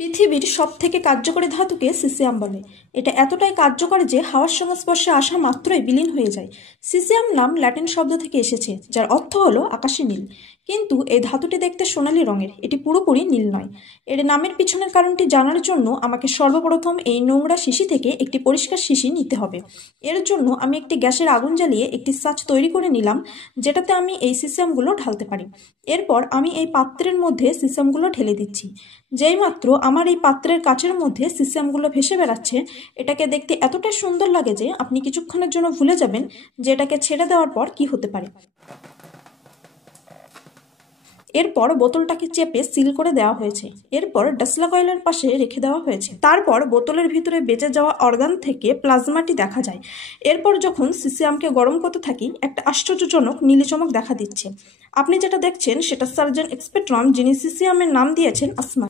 পৃথিবীর সবথেকে কার্যকরী ধাতুকে সিসিয়াম বলে। এটা এতটাই কার্যকর যে হাওয়ার সংস্পর্শে আসা মাত্রই বিলীন হয়ে যায়। সিসিয়াম নাম ল্যাটিন শব্দ থেকে এসেছে, যার অর্থ হলো আকাশী নীল। কিন্তু এই ধাতুটি দেখতে সোনালী রঙের, এটি পুরোপুরি নীল নয়। এর নামের পিছনের কারণটি জানার জন্য আমাকে সর্বপ্রথম এই নোংরা শিশি থেকে একটি পরিষ্কার শিশি নিতে হবে। এর জন্য আমি একটি গ্যাসের আগুন জ্বালিয়ে একটি ছাঁচ তৈরি করে নিলাম, যেটাতে আমি এই সিসিয়ামগুলো ঢালতে পারি। এরপর আমি এই পাত্রের মধ্যে সিসিয়ামগুলো ঢেলে দিচ্ছি। যেই মাত্র আমার এই পাত্রের কাচের মধ্যে সিসিয়ামগুলো ভেসে বেড়াচ্ছে, এটাকে দেখতে এতটাই সুন্দর লাগে যে আপনি কিছুক্ষণের জন্য ভুলে যাবেন যে এটাকে ছেড়ে দেওয়ার পর কি হতে পারে। এরপর বোতলটাকে চেপে সিল করে দেওয়া হয়েছে। এরপর ডাসলা কয়েলের পাশে রেখে দেওয়া হয়েছে। তারপর বোতলের ভিতরে বেঁচে যাওয়া অর্গান থেকে প্লাজমাটি দেখা যায়। এরপর যখন সিসিয়ামকে গরম করতে থাকি, একটা আশ্চর্যজনক নীল চমক দেখা দিচ্ছে। আপনি যেটা দেখছেন সেটা সার্জেন্ট স্পেকট্রাম, যিনি সিসিয়ামের নাম দিয়েছেন আসমা।